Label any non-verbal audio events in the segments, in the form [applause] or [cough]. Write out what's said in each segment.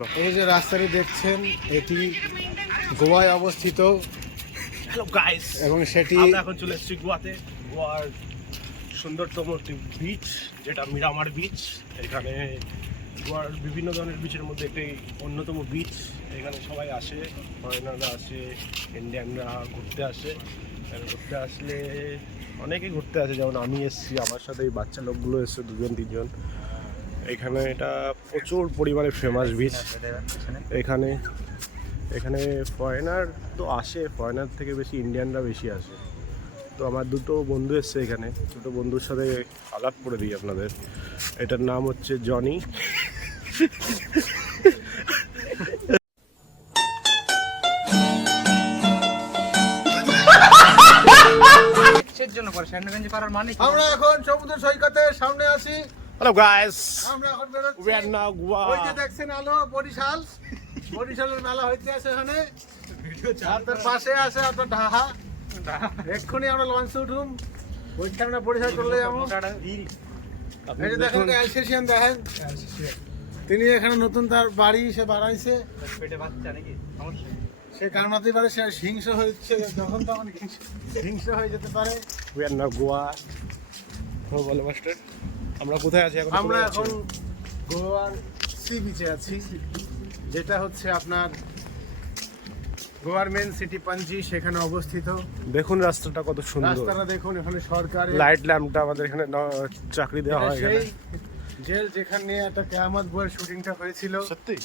এই যে রাস্তাটি দেখছেন এটি গোয়ায় অবস্থিত। হ্যালো গাইস এবং সেটি আমরা এখন চলে এসেছি গোয়াতে। গোয়ার সুন্দরতম একটি বিচ যেটা মিরামার বিচ এখানে গোয়ার বিভিন্ন ধরনের বিচের মধ্যে একটি অন্যতম বিচ এখানে সবাই আসে ফরেনাররা আসে ইন্ডিয়ানরা ঘুরতে আসে। ঘুরতে আসলে অনেকেই ঘুরতে আসে। যেমন আমি এসেছি আমার সাথে এই বাচ্চা লোকগুলো এসছে দুজন তিনজন। এখানে এটা প্রচুর পরিমাণে ফেমাস বিচ এখানে এখানে ফরেনার তো আসে ফরেনার থেকে বেশি ইন্ডিয়ানরা বেশি আসে। তো আমার দুটো বন্ধু এসছে এখানে দুটো বন্ধুর সাথে আলাপ করে দিই আপনাদের। এটার নাম হচ্ছে জনি [laughs] জন্য করে স্যান্ডগঞ্জ পাড়ার মানে আমরা এখন সমুদ্র সৈকতের সামনে আছি। হ্যালো গাইস আমরা এখন বেরোচ্ছি। We are now Goa. ওই যে দেখছেন আলো বরিশাল। বরিশালের মেলা হইতে আছে এখানে। আর তার পাশে আছে আপনার ঢাহা। এক্ষুনি আমরা লঞ্চে উঠুম। ওইখানে বরিশাল চলে যাব। এই যে দেখেন অ্যালসেশিয়ান দেখেন। তিনি এখানে নতুন তার বাড়ি সে বাড়াইছে পেটে বাচ্চা নাকি? সমস্যা। সে কারণ হতে পারে সে হিংস হচ্ছে যখন তখন হিংস- হিংস হয়ে যেতে পারে। We are now Goa. বলো মাস্টার আমরা কোথায় আছি এখন? আমরা এখন গোয়ার সি বিচে আছি যেটা হচ্ছে আপনার গোয়ার মেন সিটি পাঞ্জি সেখানে অবস্থিত। দেখুন রাস্তাটা কত সুন্দর। রাস্তাটা দেখুন এখানে সরকারের লাইট ল্যাম্পটা আমাদের এখানে চাকরি দেওয়া হয় সেই এখানে। জেল যেখানে একটা কেয়ামত বইয়ের শুটিংটা হয়েছিল। সত্যি?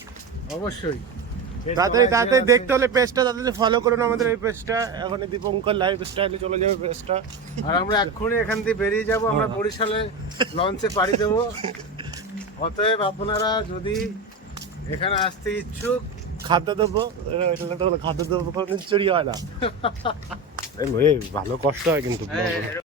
অবশ্যই। তাড়াতাড়ি তাড়াতাড়ি দেখতে হলে পেজটা তাড়াতাড়ি ফলো করুন আমাদের এই পেজটা এখন দীপঙ্কর লাইফ স্টাইলে চলে যাবে পেজটা আর আমরা এক্ষুনি এখান থেকে বেরিয়ে যাব আমরা হ্যাঁ। বরিশালে লঞ্চে পাড়ি দেবো। অতএব আপনারা যদি এখানে আসতে ইচ্ছুক খাদ্য দেবো। এটা খাদ্য দেবো কোনো চুরি হয় না। [laughs] ভালো কষ্ট হয় কিন্তু হ্যাঁ,